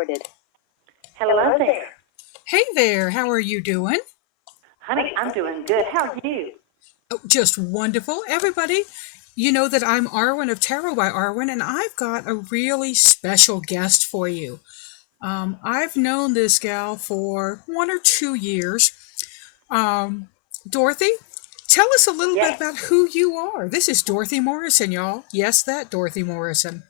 recorded. Hello there. Hey there, how are you doing? Honey, I'm doing good. How are you? Oh, just wonderful. Everybody, you know that I'm Arwen of Tarot by Arwen, and I've got a really special guest for you. I've known this gal for 1 or 2 years. Um, Dorothy, tell us a little bit Yes. about who you are. This is Dorothy Morrison, y'all. Yes, that Dorothy Morrison.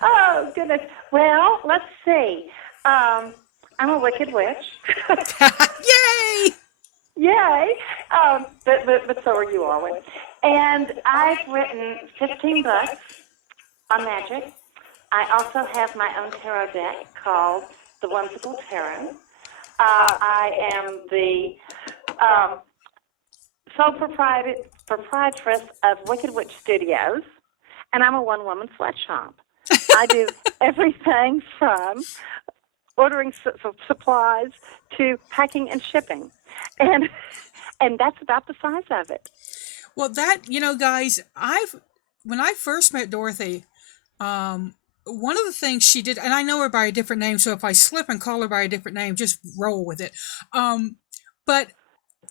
Oh, goodness. Well, let's see. I'm a wicked witch. Yay! Yay. But so are you, Arwen. And I've written 15 books on magic. I also have my own tarot deck called The Whimsical Tarot. I am the sole proprietress of Wicked Witch Studios, and I'm a one-woman sweatshop. I do everything from ordering supplies to packing and shipping, and that's about the size of it. Well, guys, when I first met Dorothy, one of the things she did, and I know her by a different name, so if I slip and call her by a different name, just roll with it. But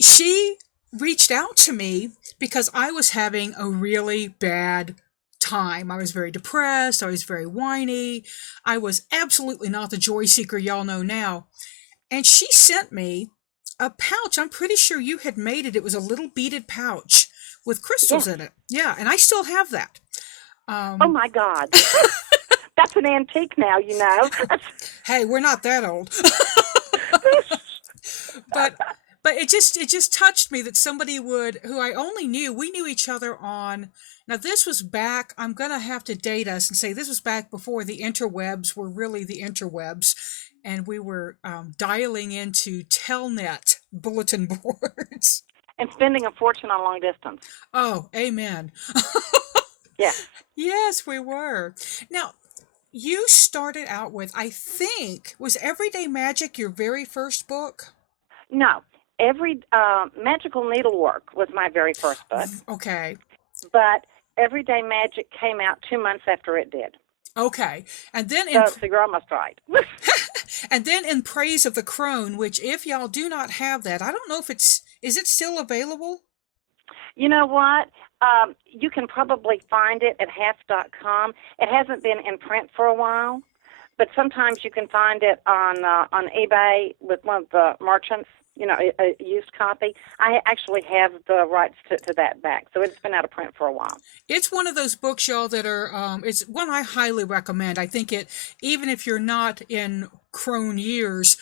she reached out to me because I was having a really bad time. I was very depressed. I was very whiny. I was absolutely not the joy seeker y'all know now. And she sent me a pouch. I'm pretty sure you had made it. It was a little beaded pouch with crystals in it. Yeah, and I still have that. Oh my God. That's an antique now, you know. Hey, we're not that old. But it just touched me that somebody who I only knew, we knew each other on, now this was back, I'm going to have to date us and say this was back before the interwebs were really the interwebs, and we were dialing into Telnet bulletin boards. And spending a fortune on long distance. Oh, amen. Yeah. Yes, we were. Now, you started out with, I think, was Everyday Magic your very first book? No. Magical Needlework was my very first book. Okay. But Everyday Magic came out 2 months after it did. Okay. And then so you're almost right. And then In Praise of the Crone, which if y'all do not have that, I don't know if is it still available? You know what? You can probably find it at half.com. It hasn't been in print for a while, but sometimes you can find it on eBay with one of the merchants, a used copy. I actually have the rights to that back, so it's been out of print for a while. It's one of those books, y'all, that are, it's one I highly recommend. I think even if you're not in crone years,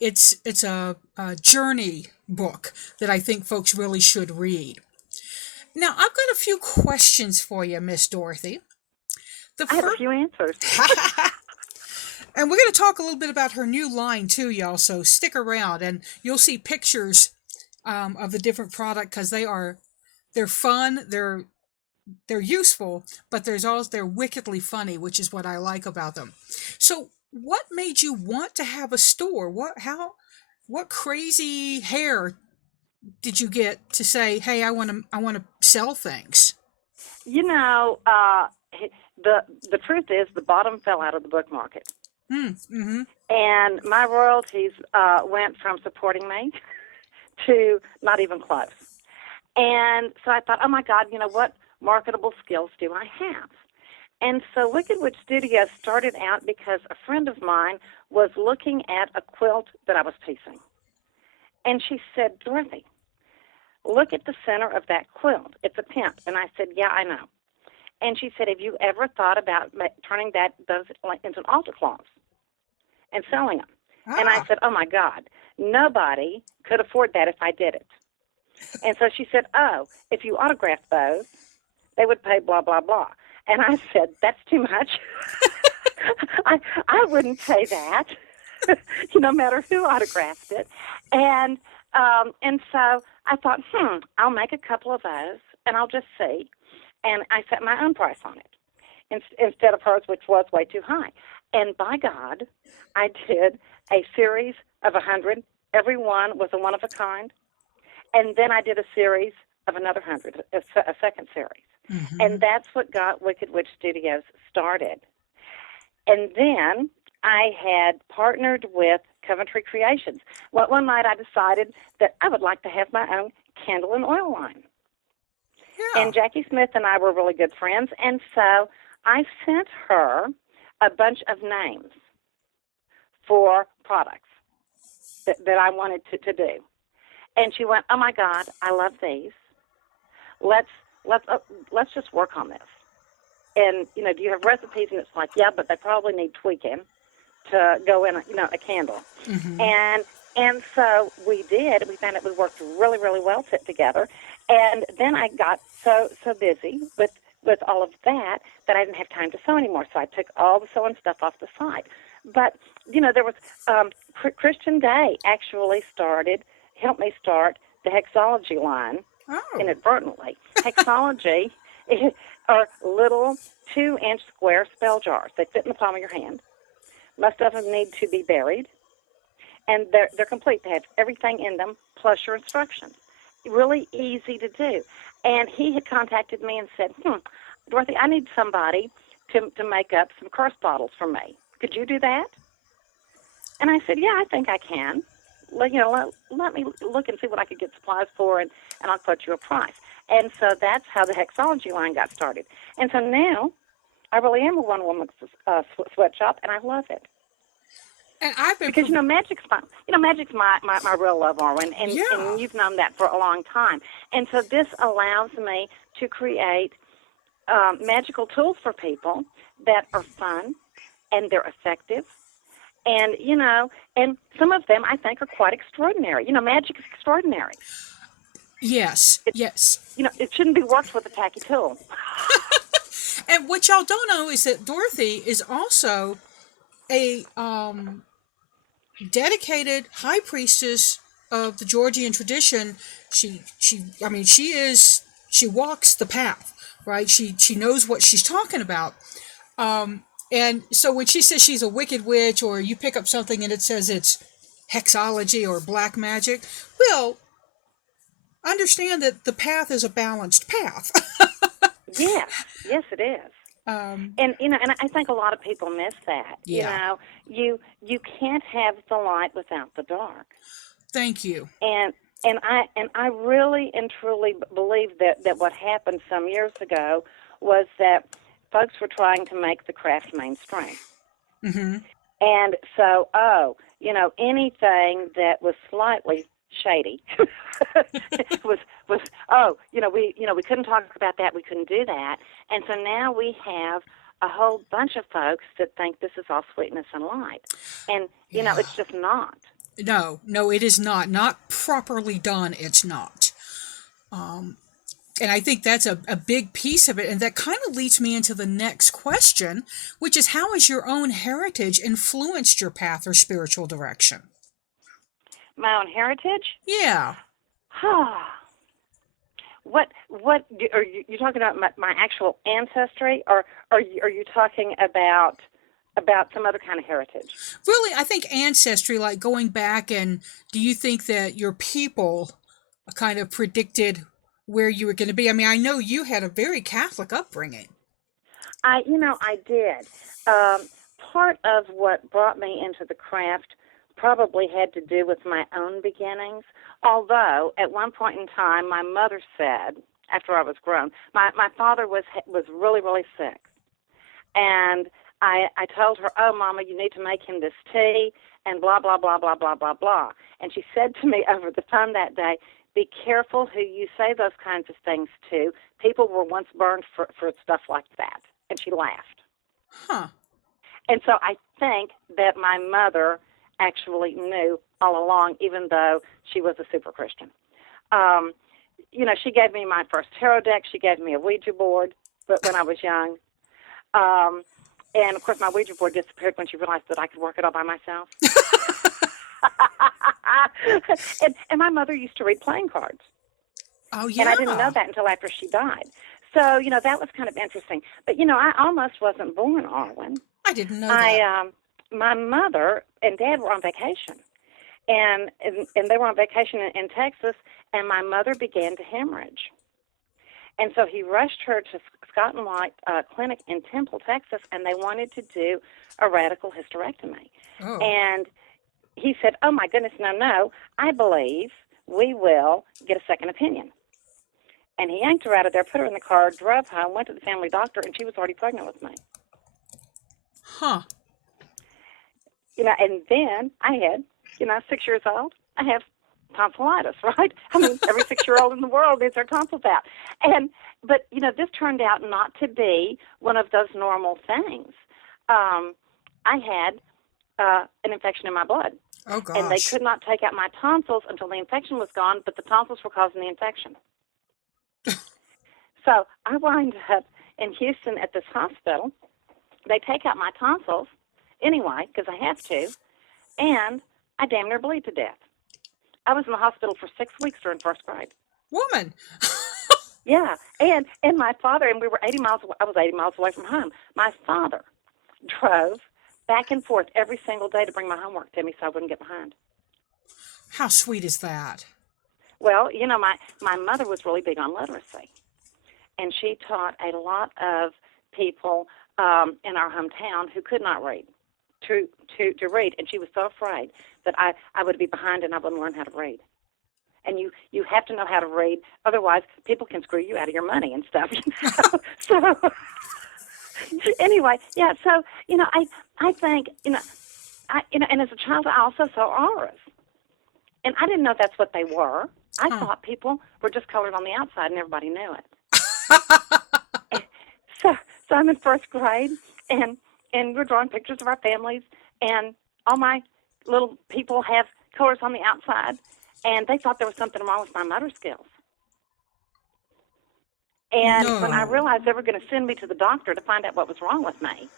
it's a journey book that I think folks really should read. Now, I've got a few questions for you, Miss Dorothy. I have a few answers. And we're going to talk a little bit about her new line, too, y'all, so stick around, and you'll see pictures of the different product, because they're fun, they're useful, but they're wickedly funny, which is what I like about them. So, what made you want to have a store? What crazy hair did you get to say, hey, I want to sell things? The truth is the bottom fell out of the book market. Mm-hmm. And my royalties went from supporting me to not even close. And so I thought, oh my God, what marketable skills do I have? And so Wicked Witch Studios started out because a friend of mine was looking at a quilt that I was piecing. And she said, Dorothy, look at the center of that quilt. It's a pent. And I said, yeah, I know. And she said, have you ever thought about turning those into an altar cloths and selling them? Ah. And I said, oh, my God, nobody could afford that if I did it. And so she said, oh, if you autographed those, they would pay blah, blah, blah. And I said, that's too much. I wouldn't pay that, no matter who autographed it. And so I thought, I'll make a couple of those, and I'll just see. And I set my own price on it instead of hers, which was way too high. And by God, I did a series of 100. Every one was a one-of-a-kind. And then I did a series of another 100, a second series. Mm-hmm. And that's what got Wicked Witch Studios started. And then I had partnered with Coventry Creations. Well, one night I decided that I would like to have my own candle and oil line. Yeah. And Jackie Smith and I were really good friends, and so I sent her a bunch of names for products that I wanted to do. And she went, "Oh my God, I love these. Let's just work on this. And do you have recipes?" And it's like, "Yeah, but they probably need tweaking to go in a candle." Mm-hmm. And so we did. We found it worked really, really well together. And then I got so busy with all of that I didn't have time to sew anymore. So I took all the sewing stuff off the site. But there was Christian Day actually helped me start the Hexology line inadvertently. Hexology are little 2-inch square spell jars. They fit in the palm of your hand. Most of them need to be buried, and they're complete. They have everything in them, plus your instructions. Really easy to do. And he had contacted me and said, "Dorothy, I need somebody to make up some curse bottles for me. Could you do that?" And I said, "Yeah, I think I can. Let me look and see what I could get supplies for, and I'll quote you a price." And so that's how the Hexology line got started. And so now I really am a one-woman sweatshop, and I love it. And I've been Because magic's my real love, Arwen, and you've known that for a long time. And so this allows me to create magical tools for people that are fun and they're effective, and and some of them I think are quite extraordinary. Magic is extraordinary. Yes. It shouldn't be worked with a tacky tool. And what y'all don't know is that Dorothy is also a dedicated high priestess of the Georgian tradition. She walks the path, right? She knows what she's talking about. And so when she says she's a wicked witch, or you pick up something and it says it's hexology or black magic, well, understand that the path is a balanced path. Yes, it is. And I think a lot of people miss that. Yeah. You can't have the light without the dark. Thank you. And I really and truly believe that what happened some years ago was that folks were trying to make the craft mainstream. Mm-hmm. And so, anything that was slightly shady was we couldn't talk about that, we couldn't do that. And so now we have a whole bunch of folks that think this is all sweetness and light. And it's just not. No, it is not. Not properly done, it's not. And I think that's a big piece of it. And that kind of leads me into the next question, which is, how has your own heritage influenced your path or spiritual direction? My own heritage? Yeah. What are you talking about? My actual ancestry, or are you talking about some other kind of heritage? Really, I think ancestry, like going back, and do you think that your people kind of predicted where you were going to be? I mean, I know you had a very Catholic upbringing. I did. Part of what brought me into the craft probably had to do with my own beginnings, although at one point in time my mother said, after I was grown, my father was really, really sick. And I told her, "Oh, Mama, you need to make him this tea," and blah, blah, blah, blah, blah, blah, blah. And she said to me over the phone that day, "Be careful who you say those kinds of things to. People were once burned for stuff like that." And she laughed. Huh. And so I think that my mother actually knew all along, even though she was a super Christian. She gave me my first tarot deck. She gave me a Ouija board when I was young. And, of course, my Ouija board disappeared when she realized that I could work it all by myself. and my mother used to read playing cards. Oh, yeah. And I didn't know that until after she died. So, that was kind of interesting. But, I almost wasn't born, Arwen. I didn't know that. My mother and Dad were on vacation. And they were on vacation in Texas, and my mother began to hemorrhage. And so he rushed her to Scott and White Clinic in Temple, Texas, and they wanted to do a radical hysterectomy. Oh. And he said, oh, my goodness, no, I believe we will get a second opinion. And he yanked her out of there, put her in the car, drove home, went to the family doctor, and she was already pregnant with me. Huh. And then I had, 6 years old, I have tonsillitis, right? I mean, every 6-year-old in the world needs their tonsils out. But this turned out not to be one of those normal things. I had an infection in my blood. Oh, gosh. And they could not take out my tonsils until the infection was gone, but the tonsils were causing the infection. So I wind up in Houston at this hospital. They take out my tonsils anyway, because I have to, and I damn near bleed to death. I was in the hospital for 6 weeks during first grade. Woman. Yeah, and my father, and we were 80 miles away. I was 80 miles away from home. My father drove back and forth every single day to bring my homework to me so I wouldn't get behind. How sweet is that? Well, my mother was really big on literacy, and she taught a lot of people in our hometown who could not read to read, and she was so afraid that I would be behind and I wouldn't learn how to read. And you have to know how to read, otherwise people can screw you out of your money and stuff. So anyway, yeah. So I think and as a child I also saw auras, and I didn't know that's what they were. I thought people were just colored on the outside and everybody knew it. So I'm in first grade, and we're drawing pictures of our families, and all my little people have colors on the outside, and they thought there was something wrong with my motor skills. And when I realized they were going to send me to the doctor to find out what was wrong with me,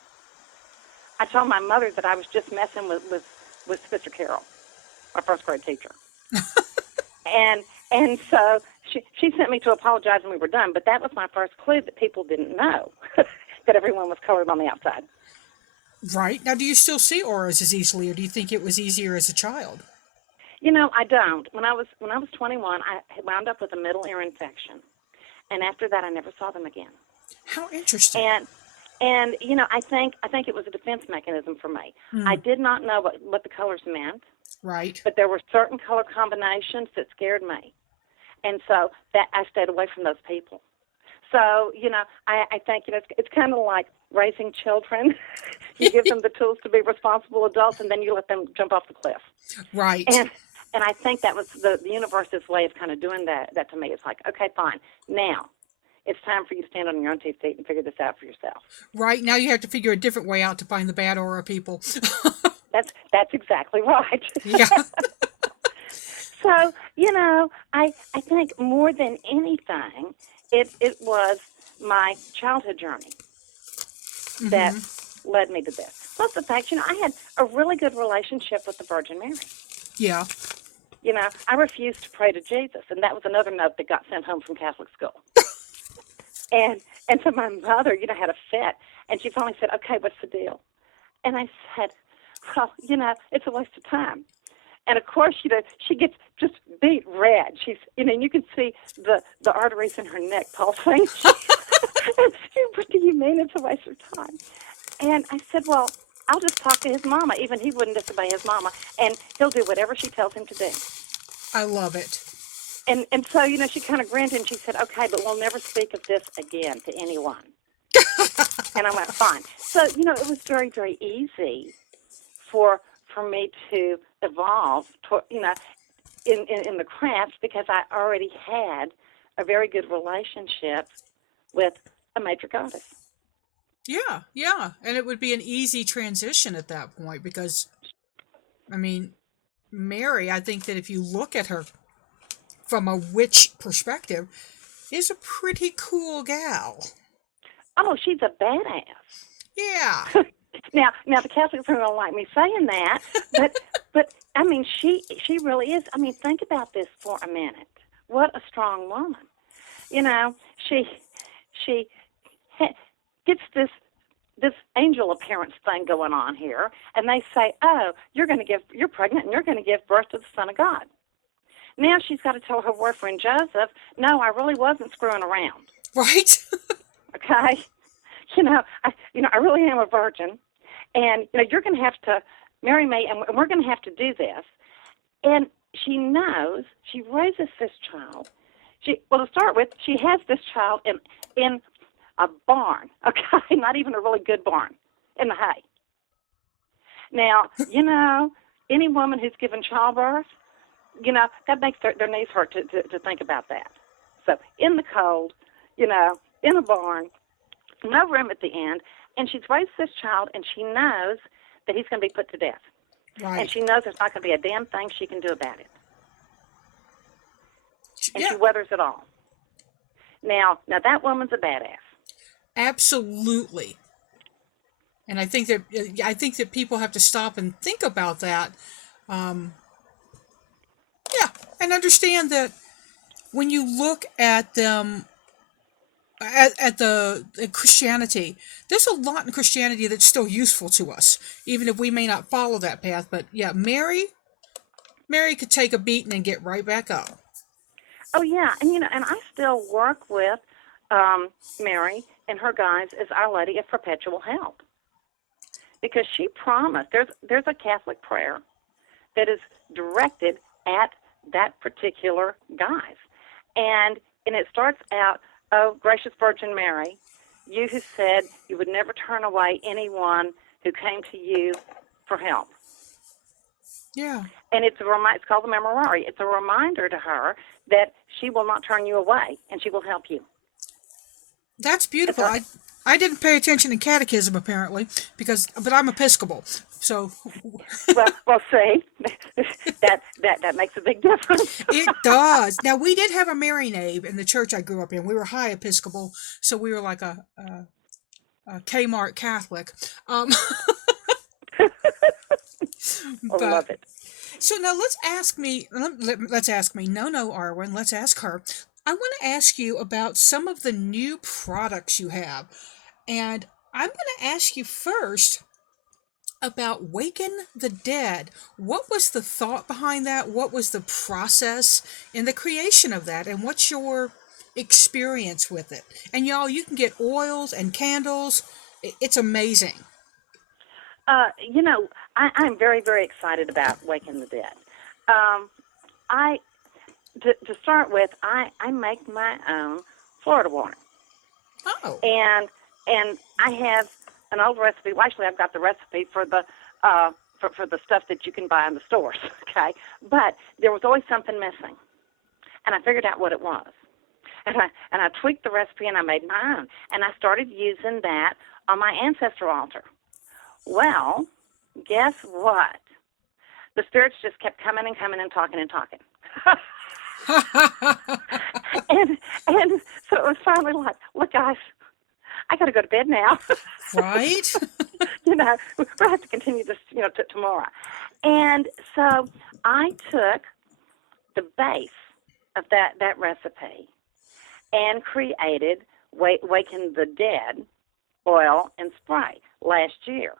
I told my mother that I was just messing with Sister Carol, our first grade teacher. And so she sent me to apologize and we were done, but that was my first clue that people didn't know that everyone was colored on the outside. Right. Now, do you still see auras as easily, or do you think it was easier as a child? I don't. When I was 21, I wound up with a middle ear infection. And after that, I never saw them again. How interesting. And I think it was a defense mechanism for me. I did not know what the colors meant. Right. But there were certain color combinations that scared me. And so that I stayed away from those people. So, I think, it's kind of like raising children. You give them the tools to be responsible adults, and then you let them jump off the cliff. Right. And I think that was the universe's way of kind of doing that to me. It's like, okay, fine. Now, it's time for you to stand on your own 2 feet and figure this out for yourself. Right. Now you have to figure a different way out to find the bad aura people. That's exactly right. Yeah. So, I think more than anything, it was my childhood journey that led me to this. Plus the fact, I had a really good relationship with the Virgin Mary. Yeah. I refused to pray to Jesus, and that was another note that got sent home from Catholic school. and so my mother, had a fit, and she finally said, okay, what's the deal? And I said, well, it's a waste of time. And of course, she gets just beet red. She's, you can see the arteries in her neck pulsing. What do you mean it's a waste of time? And I said, well, I'll just talk to his mama. Even he wouldn't disobey his mama, and he'll do whatever she tells him to do. I love it. And so, she kind of grinned and she said, okay, but we'll never speak of this again to anyone. And I went, fine. So, it was very, very easy for me to evolve, in the craft, because I already had a very good relationship with a major goddess. Yeah. And it would be an easy transition at that point because, Mary, I think that if you look at her from a witch perspective, is a pretty cool gal. Oh, she's a badass. Yeah. Now the Catholics are going to like me saying that, but she really is. Think about this for a minute. What a strong woman. She gets this angel appearance thing going on here, and they say, oh, you're pregnant and you're going to give birth to the Son of God. Now she's got to tell her boyfriend Joseph, no, I really wasn't screwing around. Right? Okay, I really am a virgin, and you're going to have to marry me, and we're going to have to do this. And she knows she raises this child. Well, to start with, she has this child in a barn. Okay, not even a really good barn, in the hay. Now, any woman who's given childbirth, that makes their knees hurt to think about that. So in the cold, in a barn, no room at the end, and she's raised this child, and she knows that he's going to be put to death. Right. And she knows there's not going to be a damn thing she can do about it. And Yeah. she weathers it all. Now that woman's a badass. Absolutely. And I think that people have to stop and think about that. Yeah, and understand that when you look at them at the at Christianity, there's a lot in Christianity that's still useful to us, even if we may not follow that path. But yeah, Mary could take a beating and get right back up. Oh yeah, and I still work with Mary and her guys as Our Lady of Perpetual Help, because she promised. There's a Catholic prayer that is directed at that particular guise, and it starts out, "Oh, gracious Virgin Mary, you who said you would never turn away anyone who came to you for help." Yeah. And it's called the Memorare. It's a reminder to her that she will not turn you away, and she will help you. That's beautiful. I didn't pay attention in catechism apparently but I'm Episcopal, so. well, see, that makes a big difference. It does. Now we did have a Mary nave in the church I grew up in. We were high Episcopal, so we were like a Kmart Catholic. I love it. So now let's ask me. No, Arwen. Let's ask her. I want to ask you about some of the new products you have, and I'm going to ask you first about Waken the Dead. What was the thought behind that? What was the process in the creation of that? And what's your experience with it? And y'all, you can get oils and candles. It's amazing. I'm very, very excited about Waken the Dead. To start with, I make my own Florida water. Oh. And I have an old recipe. Well, actually, I've got the recipe for the for the stuff that you can buy in the stores. Okay, but there was always something missing, and I figured out what it was. And I tweaked the recipe, and I made my own. And I started using that on my ancestor altar. Well, guess what? The spirits just kept coming and coming and talking and talking. and so it was finally like, look, guys, I got to go to bed now. Right? We'll have to continue this, tomorrow. And so I took the base of that recipe and created Waken the Dead oil and spray last year.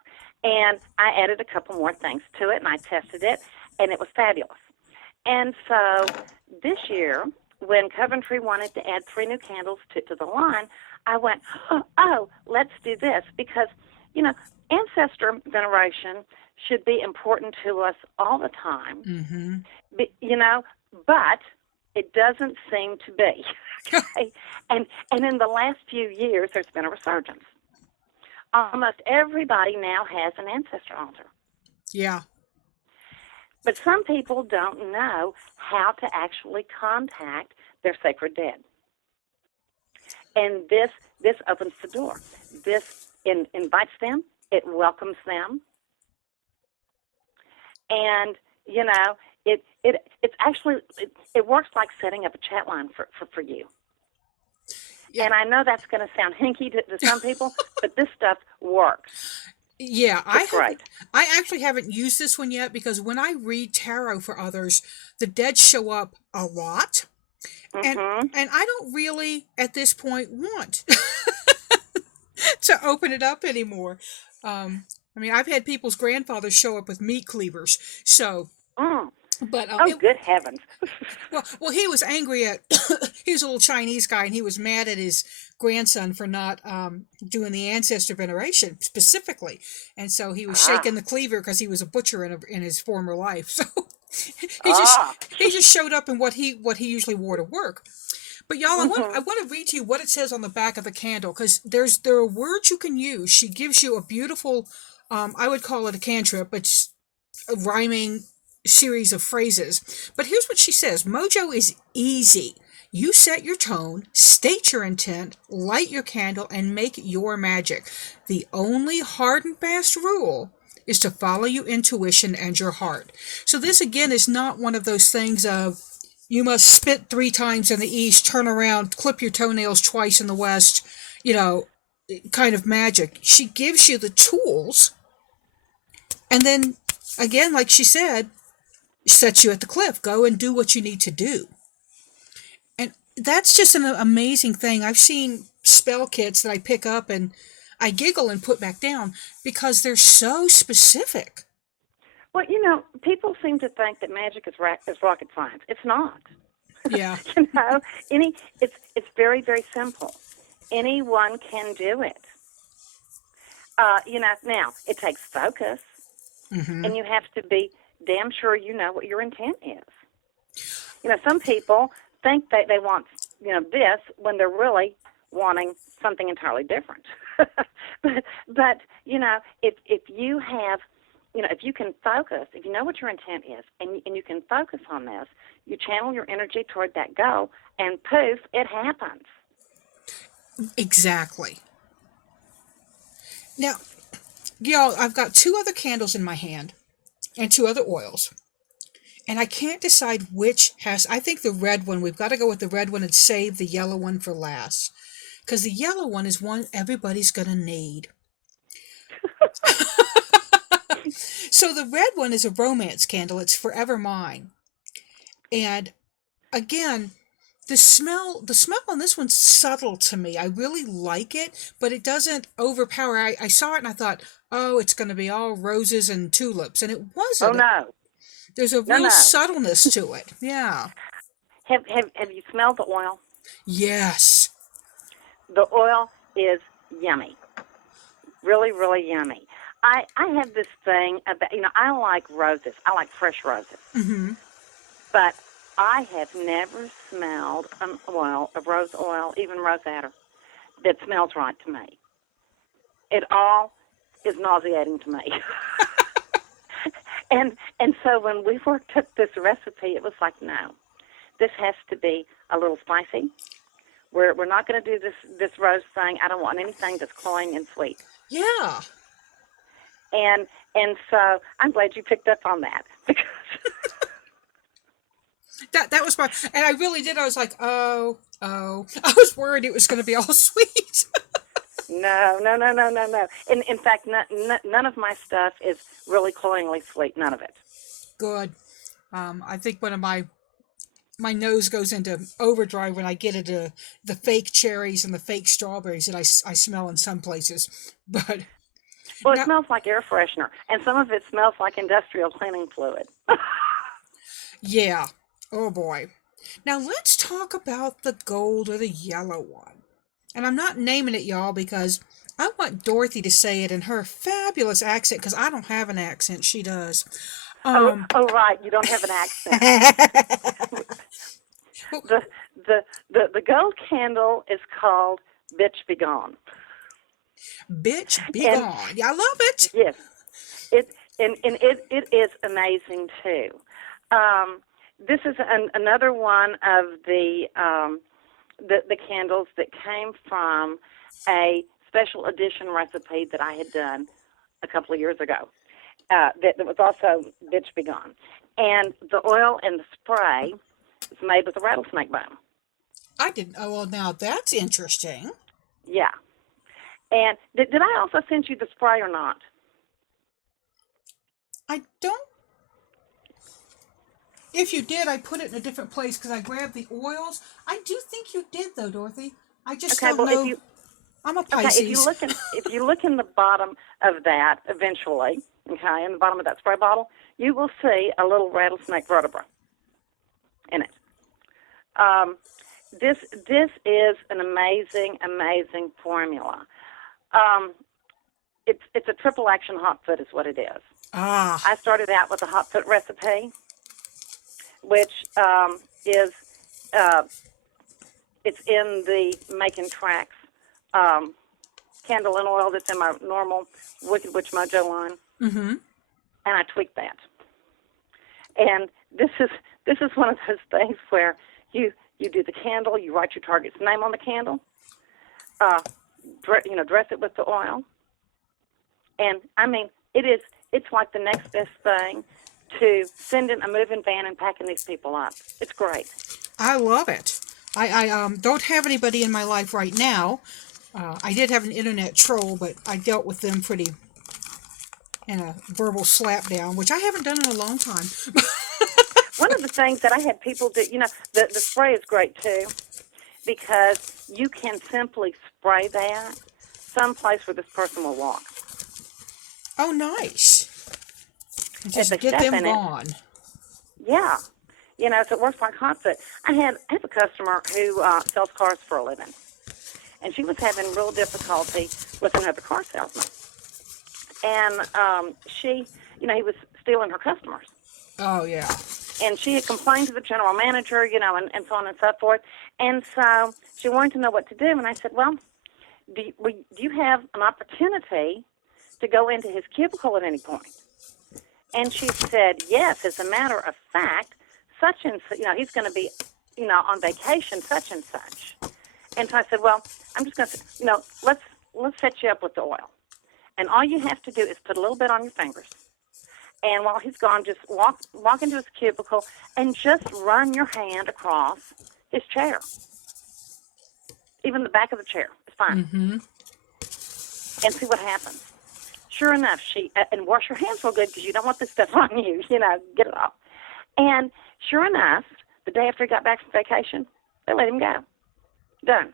And I added a couple more things to it, and I tested it, and it was fabulous. And so this year, when Coventry wanted to add 3 new candles to the line, I went, oh, let's do this, because, ancestor veneration should be important to us all the time, mm-hmm. But it doesn't seem to be. Okay? And in the last few years, there's been a resurgence. Almost everybody now has an ancestor altar. Yeah. But some people don't know how to actually contact their sacred dead. And this opens the door. This invites them. It welcomes them. And, it's actually, it works like setting up a chat line for you. Yeah. And I know that's going to sound hinky to some people, but this stuff works. Yeah, I actually haven't used this one yet, because when I read tarot for others, the dead show up a lot. Mm-hmm. And I don't really, at this point, want to open it up anymore. I've had people's grandfathers show up with meat cleavers. So, But Oh, good heavens. well, he was angry at he was a little Chinese guy, and he was mad at his grandson for not doing the ancestor veneration specifically, and so he was shaking Ah, the cleaver because he was a butcher in his former life. So he just ah. he just showed up in what he usually wore to work. But y'all, I Hmm. want to read to you what it says on the back of the candle, because there are words you can use. She gives you a beautiful, I would call it a cantrip, but a rhyming series of phrases. But here's what she says: Mojo is easy. You set your tone, state your intent, light your candle, and make your magic. The only hard and fast rule is to follow your intuition and your heart. So this again is not one of those things of you must spit 3 times in the east, turn around, clip your toenails twice in the west, you know, kind of magic. She gives you the tools, and then again, like she said, sets you at the cliff. Go and do what you need to do. And that's just an amazing thing. I've seen spell kits that I pick up and I giggle and put back down because they're so specific. Well, people seem to think that magic is rocket science. It's not. Yeah. you know, it's very, very simple. Anyone can do it. Now it takes focus, Mm-hmm. and you have to be damn sure you know what your intent is. Some people think that they want, this when they're really wanting something entirely different. but if you have, if you can focus, if you know what your intent is, and you can focus on this, you channel your energy toward that goal, and poof, it happens. Exactly. Now, y'all, I've got 2 other candles in my hand and 2 other oils. And I can't decide which has. I think the red one, we've got to go with the red one and save the yellow one for last. Because the yellow one is one everybody's going to need. So the red one is a romance candle. It's Forever Mine. And again, the smell on this one's subtle to me. I really like it, but it doesn't overpower. I saw it and I thought, oh, it's going to be all roses and tulips. And it Oh wasn't. no, There's a no, real no. subtleness to it. Yeah. Have you smelled the oil? Yes. The oil is yummy. Really, really yummy. I have this thing about, I like roses. I like fresh roses. Mm-hmm. But I have never smelled an oil, a rose oil, even rose attar, that smells right to me. It all is nauseating to me. and so when we worked up this recipe, it was like, no, this has to be a little spicy. We're not going to do this rose thing. I don't want anything that's cloying and sweet. Yeah. And so I'm glad you picked up on that because That was my, and I really did. I was like, oh. I was worried it was going to be all sweet. no. In fact, none of my stuff is really cloyingly sweet. None of it. Good. I think one of my nose goes into overdrive when I get into the fake cherries and the fake strawberries that I smell in some places. But Well, it now, smells like air freshener, and some of it smells like industrial cleaning fluid. yeah. Oh boy. Now let's talk about the gold or the yellow one. And I'm not naming it, y'all, because I want Dorothy to say it in her fabulous accent, because I don't have an accent. She does. Oh, right. You don't have an accent. The the gold candle is called "Bitch Be Gone," Bitch, be and gone. Yeah, I love it. yes, it is amazing too. This is another one of the candles that came from a special edition recipe that I had done a couple of years ago. That was also Bitch Be Gone, and the oil and the spray is made with a rattlesnake bone. I didn't. Oh, well, now that's interesting. Yeah, and did I also send you the spray or not? I don't. If you did, I put it in a different place because I grabbed the oils. I do think you did, though, Dorothy. I just Okay, don't well know. I'm a if Pisces. you look in the bottom of that eventually, okay, in the bottom of that spray bottle, you will see a little rattlesnake vertebra in it. This is an amazing, amazing formula. It's a triple action hot foot is what it is. Ah. I started out with a hot foot recipe, which is it's in the Making Tracks candle and oil that's in my normal Wicked Witch Mojo line, Mm-hmm. and I tweaked that. And this is one of those things where you do the candle, you write your target's name on the candle, dress it with the oil, and I mean it's like the next best thing to sending a moving van and packing these people up. It's great. I love it. I don't have anybody in my life right now. I did have an internet troll, but I dealt with them pretty in a verbal slapdown, which I haven't done in a long time. One of the things that I had people do, the spray is great too, because you can simply spray that someplace where this person will walk. Oh, nice. Just If they get step them in gone. Yeah. So it works like hot foot. I have a customer who sells cars for a living, and she was having real difficulty with another car salesman. And he was stealing her customers. Oh, yeah. And she had complained to the general manager, and so on and so forth. And so she wanted to know what to do. And I said, well, do you have an opportunity to go into his cubicle at any point? And she said, yes, as a matter of fact, such and such, he's going to be, on vacation, such and such. And so I said, well, I'm just going to, let's set you up with the oil. And all you have to do is put a little bit on your fingers. And while he's gone, just walk into his cubicle and just run your hand across his chair. Even the back of the chair is fine. Mm-hmm. And see what happens. Sure enough, and wash your hands real good because you don't want this stuff on you, get it off. And sure enough, the day after he got back from vacation, they let him go. Done.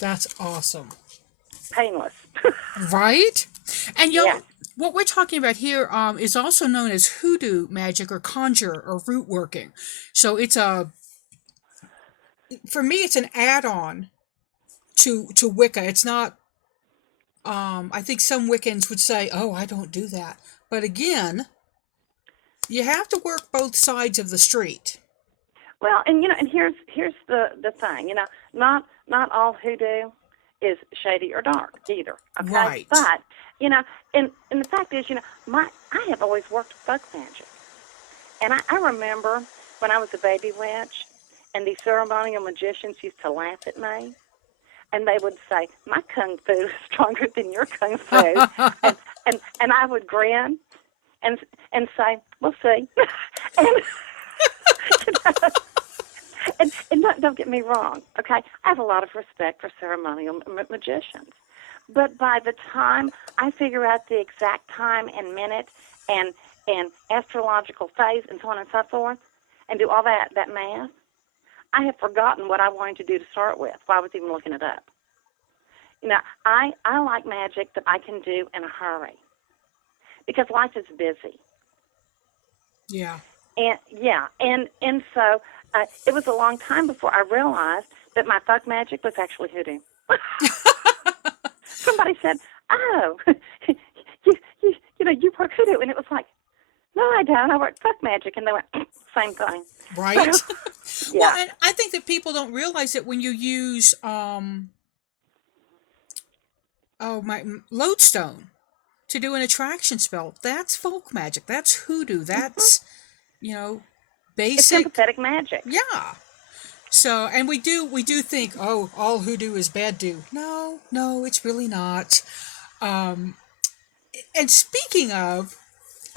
That's awesome. Painless. Right? And Yeah. what we're talking about here is also known as hoodoo magic or conjure or root working. So for me, it's an add-on to Wicca. It's not, I think some Wiccans would say, oh, I don't do that. But again, you have to work both sides of the street. Well, and here's the thing, not all hoodoo is shady or dark either. Okay? Right. But and the fact is, I have always worked with folk magic, and I remember when I was a baby witch, and these ceremonial magicians used to laugh at me, and they would say, "My kung fu is stronger than your kung fu," and I would grin and say, "We'll see," and don't get me wrong, okay? I have a lot of respect for ceremonial magicians. But by the time I figure out the exact time and minute and astrological phase and so on and so forth, and do all that math, I have forgotten what I wanted to do to start with while I was even looking it up. I like magic that I can do in a hurry because life is busy. Yeah. And so it was a long time before I realized that my folk magic was actually hoodoo. Somebody said, "Oh, you work hoodoo," and it was like, "No, I don't. I work folk magic," and they went, "Same thing." Right. So, yeah. Well, and I think that people don't realize that when you use my lodestone to do an attraction spell, that's folk magic. That's hoodoo. That's basic. It's sympathetic magic. Yeah. So, and we do think, oh, all hoodoo is bad do. No, it's really not. And speaking of,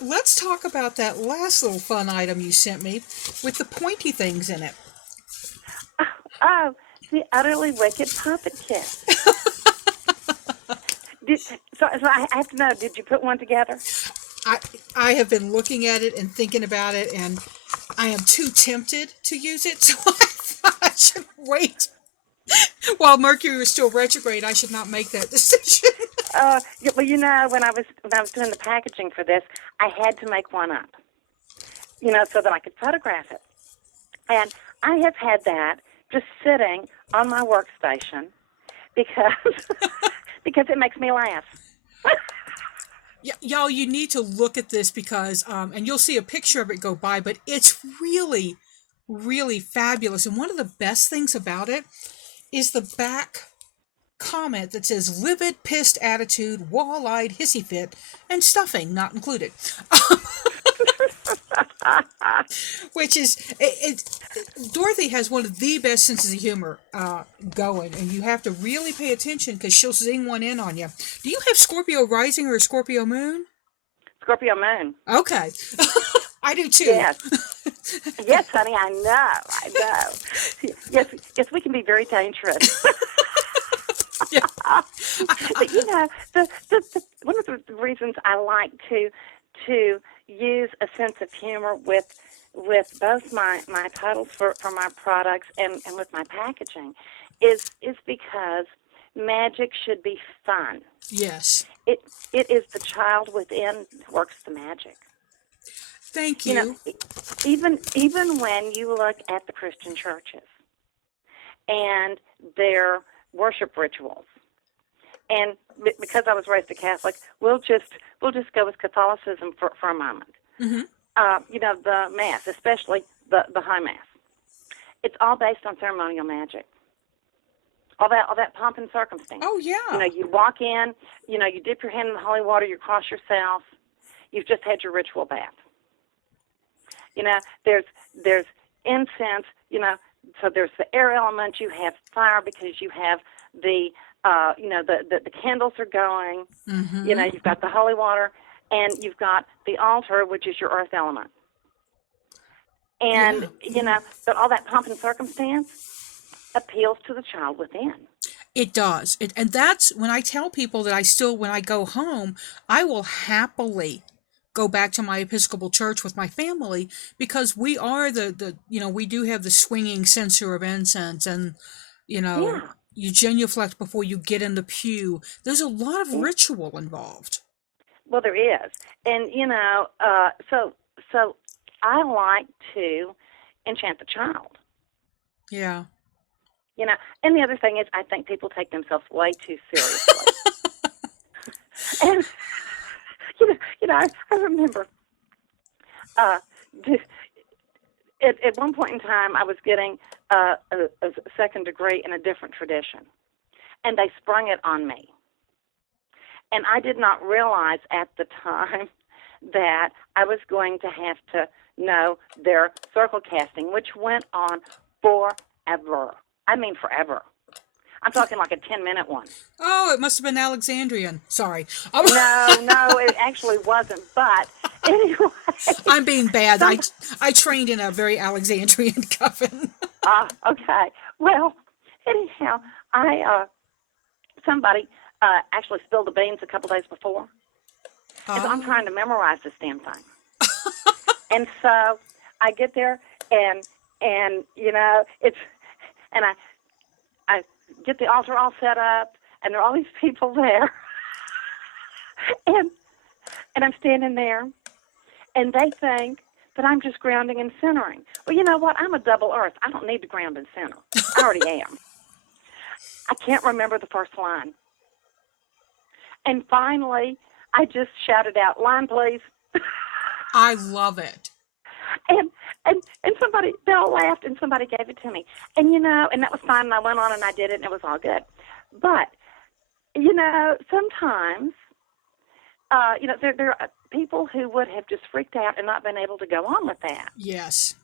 let's talk about that last little fun item you sent me with the pointy things in it. Oh, the utterly wicked puppet kit. So I have to know, did you put one together? I have been looking at it and thinking about it, and I am too tempted to use it, so I thought I should wait. While Mercury was still retrograde, I should not make that decision. Well, when I was doing the packaging for this, I had to make one up, so that I could photograph it. And I have had that just sitting on my workstation because because it makes me laugh. Y'all, you need to look at this because, and you'll see a picture of it go by, but it's really, really fabulous. And one of the best things about it is the back comment that says livid, pissed attitude, wall-eyed, hissy fit, and stuffing not included. Which is, Dorothy has one of the best senses of humor going, and you have to really pay attention because she'll zing one in on you. Do you have Scorpio rising or Scorpio moon? Scorpio moon. Okay. I do too. Yes. Yes, honey, I know. Yes, we can be very dangerous. Yeah. But one of the reasons I like to use a sense of humor with both my titles for my products and with my packaging is because magic should be fun. Yes. It is the child within who works the magic. Thank you. Even when you look at the Christian churches and their worship rituals, and because I was raised a Catholic, we'll just go with Catholicism for a moment. Mm-hmm. The Mass, especially the High Mass, it's all based on ceremonial magic. All that pomp and circumstance. Oh yeah. You walk in, you dip your hand in the holy water, you cross yourself, you've just had your ritual bath. There's incense, so there's the air element, you have fire because you have the candles are going, Mm-hmm. You've got the holy water, and you've got the altar, which is your earth element. And, but all that pomp and circumstance appeals to the child within. It does. And that's when I tell people that when I go home, I will happily go back to my Episcopal church with my family because we are we do have the swinging censer of incense and, you genuflect before you get in the pew. There's a lot of ritual involved. Well, there is. And, so I like to enchant the child. Yeah. And the other thing is I think people take themselves way too seriously. And, I remember at one point in time I was getting a second degree in a different tradition, and they sprung it on me. And I did not realize at the time that I was going to have to know their circle casting, which went on forever. I mean forever. I'm talking like a 10-minute one. Oh, it must have been Alexandrian. Sorry. No, it actually wasn't. But anyway. I'm being bad. I trained in a very Alexandrian coven. Okay. Well, anyhow, somebody actually spilled the beans a couple days before. And so I'm trying to memorize this damn thing. And so I get there and I get the altar all set up, and there are all these people there. and I'm standing there, and they think that I'm just grounding and centering. Well, you know what? I'm a double earth. I don't need to ground and center. I already am. I can't remember the first line. And finally, I just shouted out, "Line, please." I love it. And somebody, they all laughed, and somebody gave it to me. And, and that was fine, and I went on and I did it, and it was all good. But, sometimes, there are people who would have just freaked out and not been able to go on with that. Yes.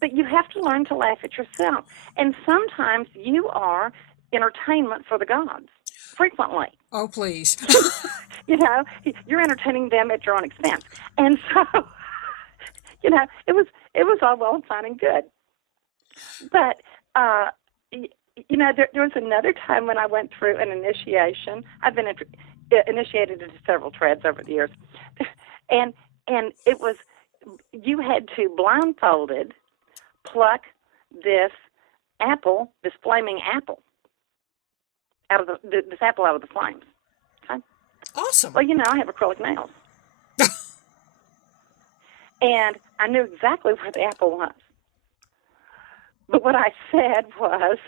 But you have to learn to laugh at yourself. And sometimes you are entertainment for the gods, frequently. Oh, please. You're entertaining them at your own expense. And so... it was all well and fine and good. But, there was another time when I went through an initiation. I've been initiated into several treads over the years. And it was, you had to blindfolded pluck this apple, this flaming apple, out of this apple out of the flames. Okay? Awesome. Well, I have acrylic nails. And I knew exactly where the apple was. But what I said was,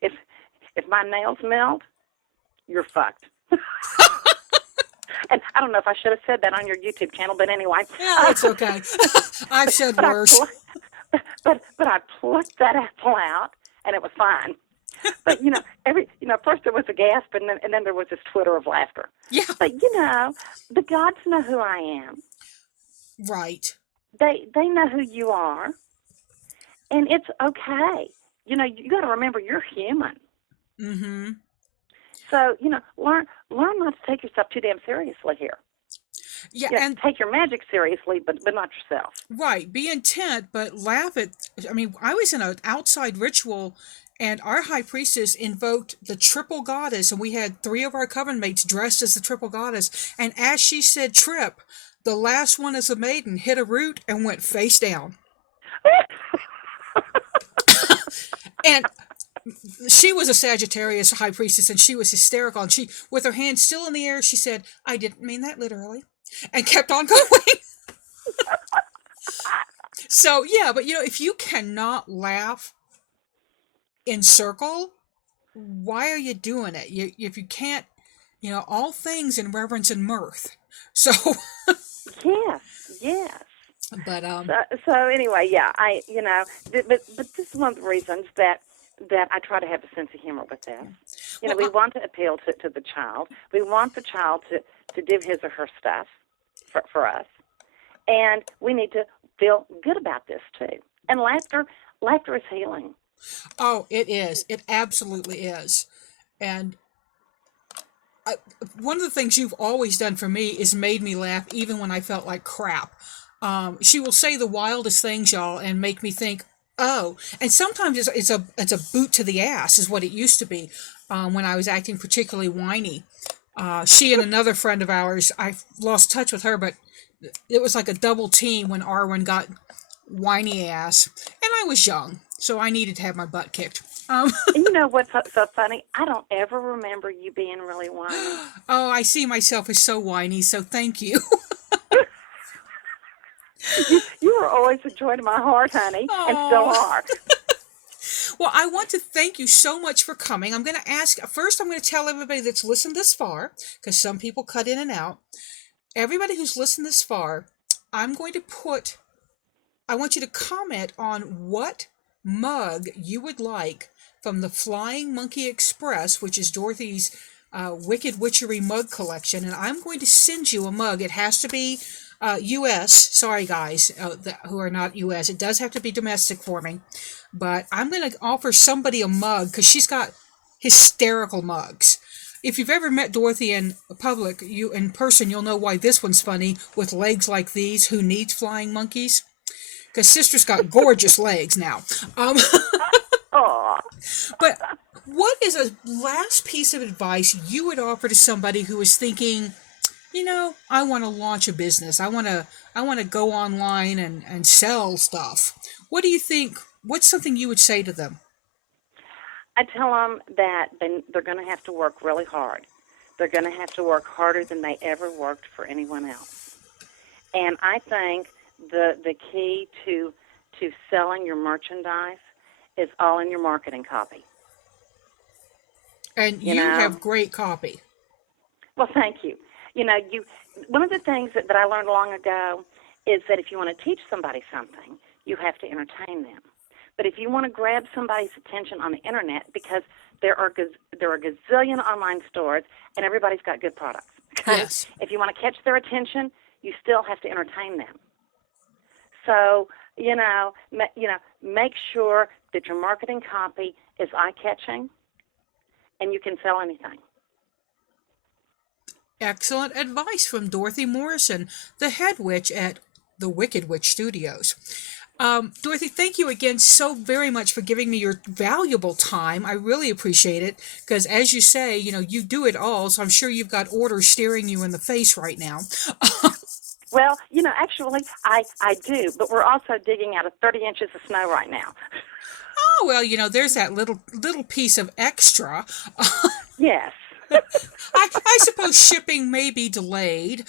if my nails melt, you're fucked. And I don't know if I should have said that on your YouTube channel, but anyway. Yeah, it's okay. I've said worse. But I plucked that apple out, and it was fine. But first there was a gasp, and then there was this twitter of laughter. Yeah. But the gods know who I am. Right. They know who you are, and it's okay. You got to remember you're human. Mm-hmm. So learn not to take yourself too damn seriously here. Yeah, and take your magic seriously, but not yourself. Right. Be intent, but laugh at. I mean, I was in an outside ritual, and our high priestess invoked the triple goddess, and we had 3 of our coven mates dressed as the triple goddess. And as she said trip, the last one as a maiden hit a root and went face down. And she was a Sagittarius high priestess, and she was hysterical. And she, with her hand still in the air, she said, "I didn't mean that literally," and kept on going. So, yeah, but if you cannot laugh in circle, why are you doing it? If you can't, all things in reverence and mirth. So. Yes. But So anyway, yeah, but this is one of the reasons that I try to have a sense of humor with this. We want to appeal to the child. We want the child to do his or her stuff for us, and we need to feel good about this too. And laughter is healing. Oh, it is. It absolutely is. And one of the things you've always done for me is made me laugh even when I felt like crap. She will say the wildest things, y'all, and make me think, oh. And sometimes it's a boot to the ass is what it used to be when I was acting particularly whiny. She and another friend of ours, I lost touch with her, but it was like a double team when Arwen got whiny ass. And I was young, so I needed to have my butt kicked. And you know what's so funny? I don't ever remember you being really whiny. Oh, I see myself as so whiny, so thank you. You were always a joy to my heart, honey, and still are. Well, I want to thank you so much for coming. I'm going to tell everybody that's listened this far, because some people cut in and out. Everybody who's listened this far, I want you to comment on what mug you would like from the Flying Monkey Express, which is Dorothy's Wicked Witchery mug collection, and I'm going to send you a mug. It has to be U.S. Sorry, guys who are not U.S. It does have to be domestic for me. But I'm going to offer somebody a mug because she's got hysterical mugs. If you've ever met Dorothy in public, in person, you'll know why this one's funny with legs like these. Who needs flying monkeys? Because Sister's got gorgeous legs now. But what is a last piece of advice you would offer to somebody who is thinking, I want to launch a business. I want to go online and sell stuff. What do you think? What's something you would say to them? I tell them that they're going to have to work really hard. They're going to have to work harder than they ever worked for anyone else. And I think the key to selling your merchandise is all in your marketing copy. And you have great copy. Well, thank you. One of the things that I learned long ago is that if you want to teach somebody something, you have to entertain them. But if you want to grab somebody's attention on the internet, because there are a gazillion online stores and everybody's got good products. Yes. If you want to catch their attention, you still have to entertain them. So, make sure that your marketing copy is eye-catching and you can sell anything. Excellent advice from Dorothy Morrison, the head witch at the Wicked Witch Studios. Dorothy, thank you again so very much for giving me your valuable time. I really appreciate it because, as you say, you do it all, so I'm sure you've got orders staring you in the face right now. Well, actually, I do, but we're also digging out of 30 inches of snow right now. Oh, well, there's that little piece of extra. Yes. I suppose shipping may be delayed.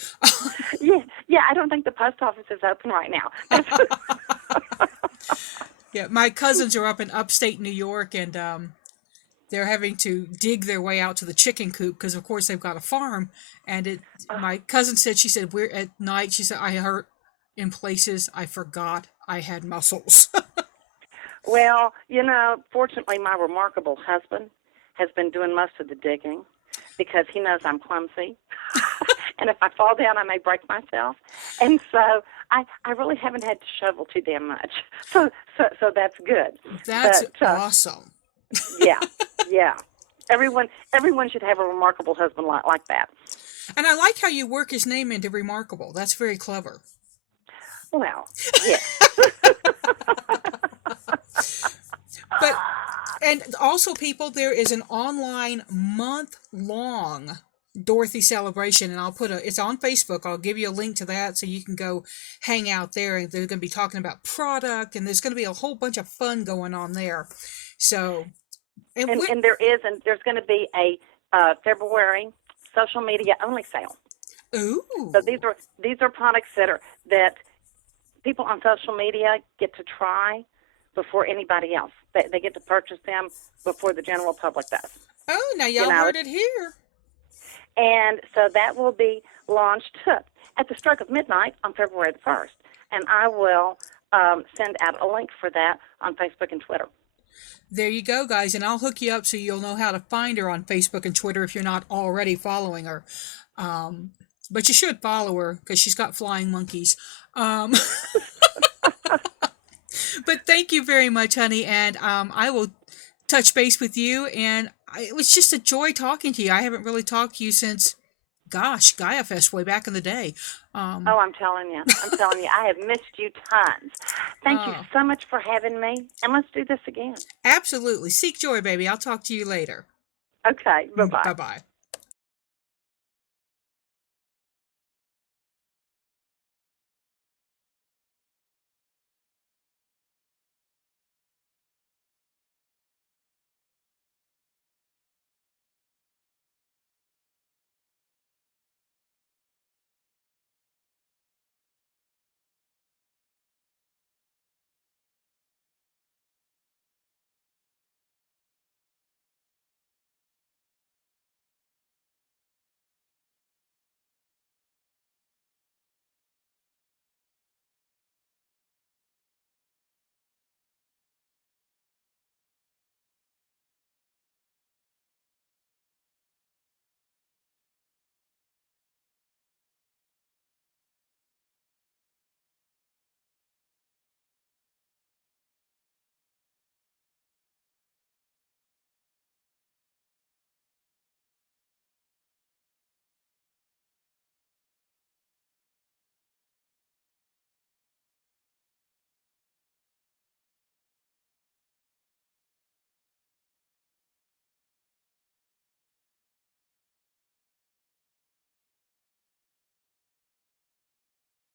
Yeah, I don't think the post office is open right now. Yeah, my cousins are up in upstate New York, and they're having to dig their way out to the chicken coop because, of course, they've got a farm. And my cousin said, she said, we're at night. She said, I hurt in places I forgot I had muscles. Well, fortunately, my remarkable husband has been doing most of the digging because he knows I'm clumsy. And if I fall down, I may break myself. And so I really haven't had to shovel too damn much. So that's good. That's awesome. Yeah. Everyone should have a remarkable husband like that. And I like how you work his name into remarkable. That's very clever. Well, yeah. And also, people, there is an online month-long Dorothy celebration, and it's on Facebook. I'll give you a link to that so you can go hang out there. And they're going to be talking about product, and there's going to be a whole bunch of fun going on there. So, and there's going to be a February social media only sale. Ooh! So these are products that people on social media get to try before anybody else. They get to purchase them before the general public does. Oh, now y'all heard it here. And so that will be launched at the stroke of midnight on February the 1st. And I will send out a link for that on Facebook and Twitter. There you go, guys. And I'll hook you up so you'll know how to find her on Facebook and Twitter if you're not already following her. But you should follow her because she's got flying monkeys. But thank you very much, honey. And I will touch base with you. And it was just a joy talking to you. I haven't really talked to you since, Gaia Fest way back in the day. I'm telling you. I have missed you tons. Thank you so much for having me. And let's do this again. Absolutely. Seek joy, baby. I'll talk to you later. Okay. Bye-bye. Bye-bye.